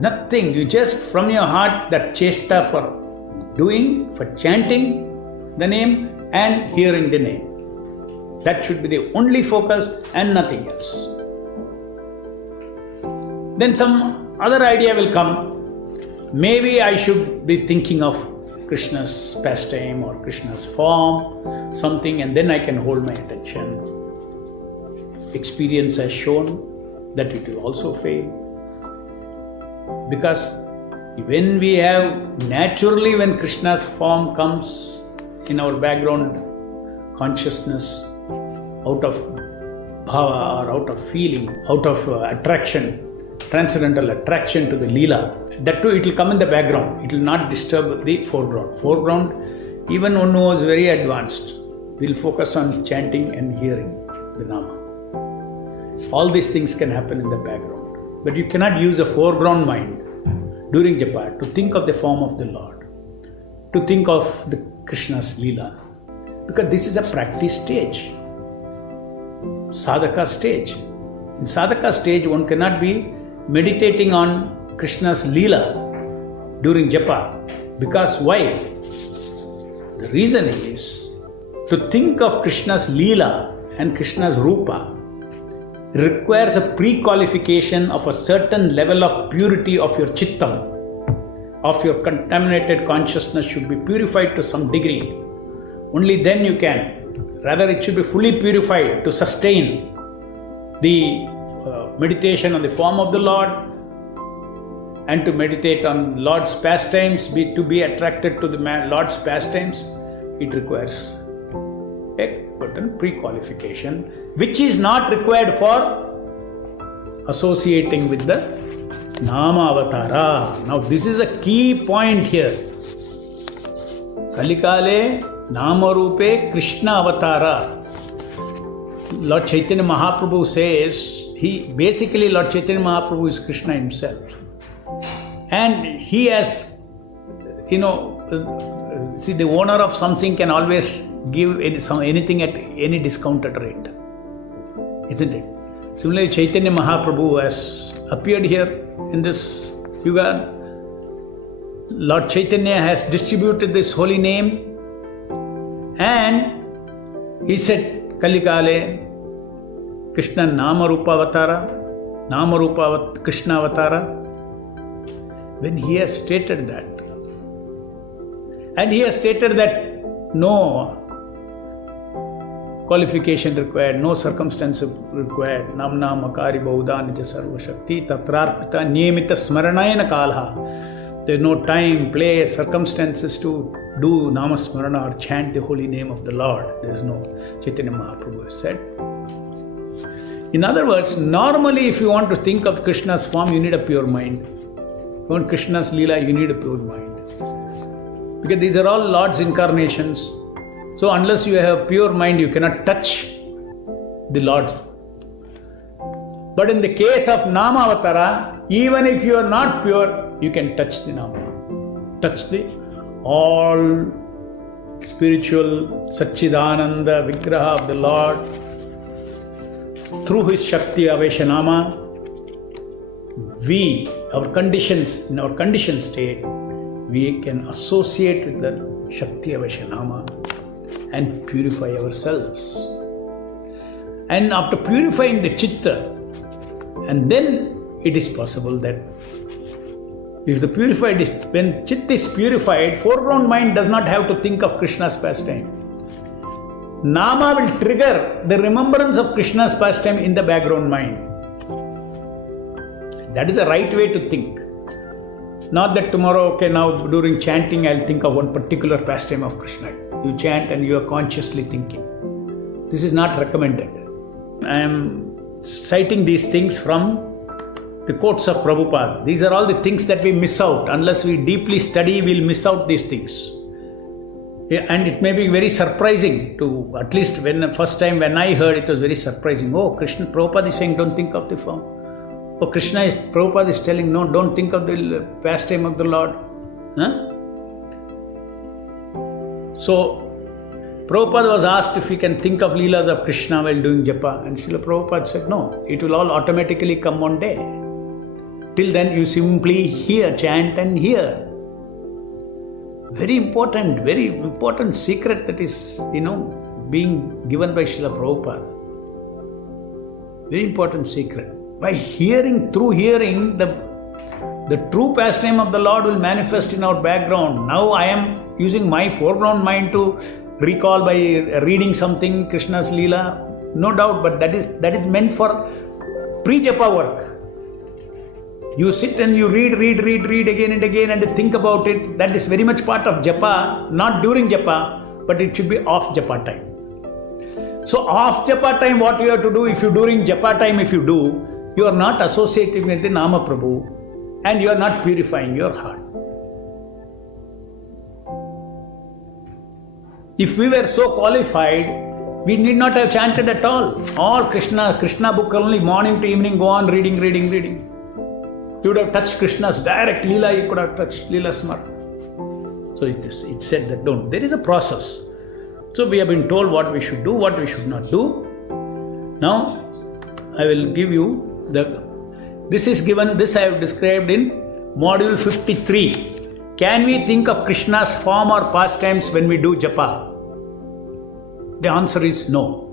Nothing. You just from your heart that chesta for doing, for chanting the name and hearing the name. That should be the only focus and nothing else. Then some other idea will come. Maybe I should be thinking of Krishna's pastime or Krishna's form, something, and then I can hold my attention. Experience has shown that it will also fail. Because when we have, naturally when Krishna's form comes in our background consciousness, out of bhava or out of feeling, out of attraction, transcendental attraction to the Leela, that too it will come in the background. It will not disturb the foreground. Foreground, even one who is very advanced, will focus on chanting and hearing the Nama. All these things can happen in the background. But you cannot use a foreground mind during japa to think of the form of the Lord, to think of the Krishna's Leela. Because this is a practice stage, sadhaka stage. In sadhaka stage, one cannot be meditating on Krishna's Leela during japa. Because why? The reason is, to think of Krishna's Leela and Krishna's Rupa requires a pre-qualification of a certain level of purity of your chittam, of your contaminated consciousness should be purified to some degree. Only then you can. Rather, it should be fully purified to sustain the meditation on the form of the Lord and to meditate on Lord's pastimes, to be attracted to the Lord's pastimes. It requires a certain pre-qualification, which is not required for associating with the Nama Avatara. Now this is a key point here. Kalikale Nama Rupe Krishna Avatara. Lord Chaitanya Mahaprabhu says, Lord Chaitanya Mahaprabhu is Krishna himself. And he has, the owner of something can always give anything at any discounted rate. Isn't it? Similarly, Chaitanya Mahaprabhu has appeared here in this Yuga. Lord Chaitanya has distributed this holy name and he said, Kalikale Krishna Nama Rupa Avatara, Nama Rupa Krishna Avatara. When he has stated that, and he has stated that no qualification required, no circumstance required, Namna Makari Bahuda Nija Sarva Shakti Tatrarpita Niyamita Smaranayana Kalha. There is no time, place, circumstances to do Nama Smarana or chant the holy name of the Lord. There is no. Chaitanya Mahaprabhu has said. In other words, normally if you want to think of Krishna's form, you need a pure mind. If you want Krishna's Leela, you need a pure mind. Because these are all Lord's incarnations. So unless you have a pure mind, you cannot touch the Lord. But in the case of Nama Avatara, even if you are not pure, you can touch the Nama. Touch the all spiritual Satchidananda Vigraha of the Lord. Through his Shakti Aveshanama, our conditions, in our conditioned state, we can associate with the Shakti Aveshanama and purify ourselves. And after purifying the Chitta, and then it is possible that if the purified is, when Chitta is purified, foreground mind does not have to think of Krishna's pastime. Nama will trigger the remembrance of Krishna's pastime in the background mind. That is the right way to think. Not that tomorrow, now during chanting, I'll think of one particular pastime of Krishna. You chant and you are consciously thinking. This is not recommended. I am citing these things from the quotes of Prabhupada. These are all the things that we miss out. Unless we deeply study, we'll miss out these things. And it may be very surprising to, at least first time when I heard, it was very surprising. Oh, Krishna, Prabhupada is saying, don't think of the form. Oh, Prabhupada is telling, no, don't think of the pastime of the Lord. Huh? So, Prabhupada was asked if he can think of Leelas of Krishna while doing japa. And Srila Prabhupada said, no, it will all automatically come one day. Till then you simply hear, chant and hear. Very important secret that is, being given by Srila Prabhupada. Very important secret. By hearing, through hearing, the true pastime of the Lord will manifest in our background. Now I am using my foreground mind to recall by reading something, Krishna's Leela, no doubt, but that is meant for pre-japa work. You sit and you read again and again and think about it. That is very much part of japa, not during japa, but it should be off japa time. So off japa time, what you have to do, if you during japa time, if you do, you are not associating with the Nama Prabhu and you are not purifying your heart. If we were so qualified, we need not have chanted at all. All Krishna book only, morning to evening, go on reading. You would have touched Krishna's direct Leela, you could have touched Leela Smar. So it said that don't. There is a process. So we have been told what we should do, what we should not do. Now, I will give you this I have described in module 53. Can we think of Krishna's form or pastimes when we do japa? The answer is no.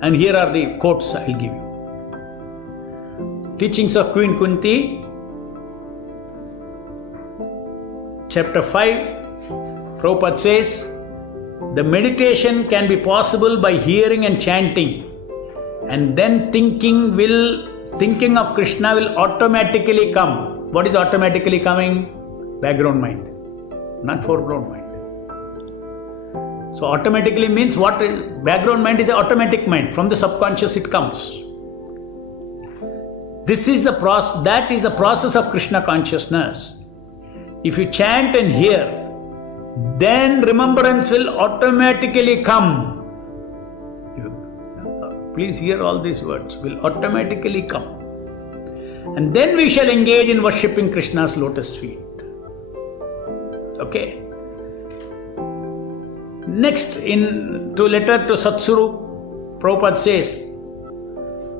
And here are the quotes I will give you. Teachings of Queen Kunti, chapter 5, Prabhupada says, the meditation can be possible by hearing and chanting, and then thinking of Krishna will automatically come. What is automatically coming? Background mind, not foreground mind. So automatically means what? Background mind is an automatic mind. From the subconscious it comes. This is the process. That is the process of Krishna consciousness. If you chant and hear, then remembrance will automatically come. Please hear all these words. Will automatically come. And then we shall engage in worshipping Krishna's lotus feet. Okay. Next, to letter to Satsuru, Prabhupada says,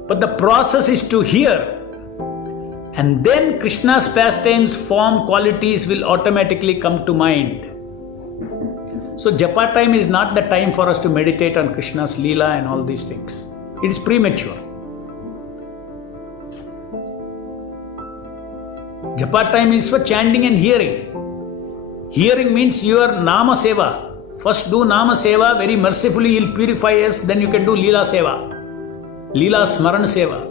but the process is to hear, and then Krishna's pastimes, form, qualities will automatically come to mind. So japa time is not the time for us to meditate on Krishna's Leela and all these things. It is premature. Japa time is for chanting and hearing. Hearing means your Nama Seva. First do Nama Seva, very mercifully He will purify us, then you can do Leela Seva. Leela Smaran Seva.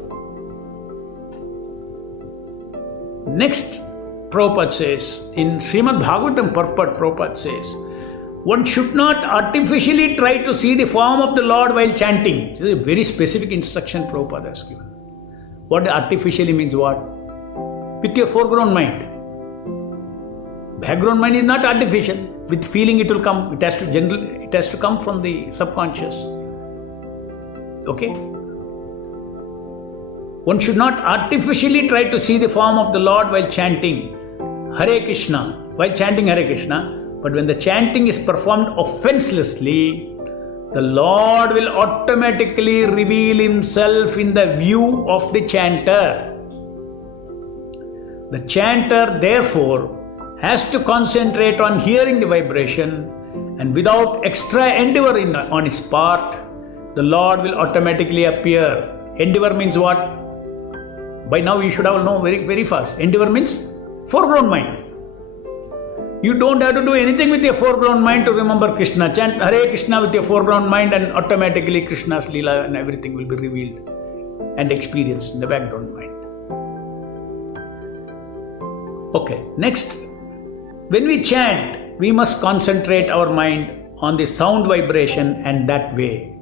Next, Prabhupada says, in Srimad Bhagavatam purport, Prabhupada says, one should not artificially try to see the form of the Lord while chanting. This is a very specific instruction Prabhupada has given. What artificially means what? With your foreground mind. Background mind is not artificial. With feeling it will come. It has to come from the subconscious. Okay? One should not artificially try to see the form of the Lord while chanting Hare Krishna. While chanting Hare Krishna. But when the chanting is performed offenselessly, the Lord will automatically reveal Himself in the view of the chanter. The chanter, therefore, has to concentrate on hearing the vibration, and without extra endeavor on his part, the Lord will automatically appear. Endeavor means what? By now you should have known very, very fast. Endeavor means foreground mind. You don't have to do anything with your foreground mind to remember Krishna. Chant Hare Krishna with your foreground mind and automatically Krishna's Leela and everything will be revealed and experienced in the background mind. Okay, next. When we chant, we must concentrate our mind on the sound vibration, and that way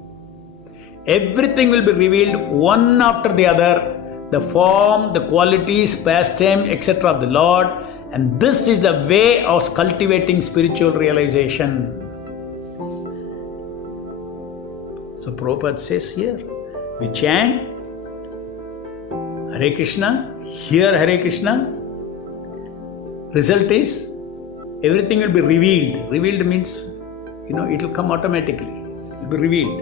everything will be revealed one after the other, the form, the qualities, pastime, etc. of the Lord, and this is the way of cultivating spiritual realization. So Prabhupada says here, we chant Hare Krishna, hear Hare Krishna, result is everything will be revealed. Revealed means, it will come automatically. It will be revealed.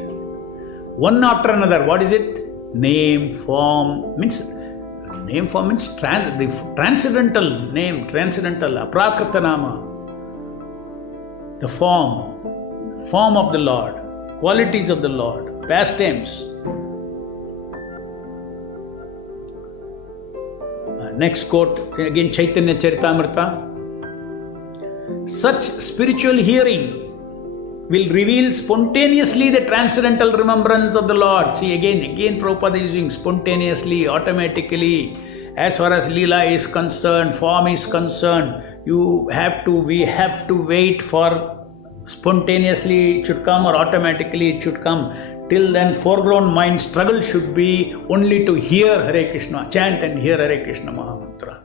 One after another. What is it? Name, form, means Name form means the transcendental name, transcendental, aprakrita nama. The form of the Lord, qualities of the Lord, pastimes. Next quote, again Chaitanya Charitamrita. Such spiritual hearing will reveal spontaneously the transcendental remembrance of the Lord. See, again Prabhupada is using spontaneously, automatically. As far as Leela is concerned, form is concerned, we have to wait for spontaneously it should come or automatically it should come. Till then, foreground mind struggle should be only to hear Hare Krishna, chant and hear Hare Krishna Mahamantra.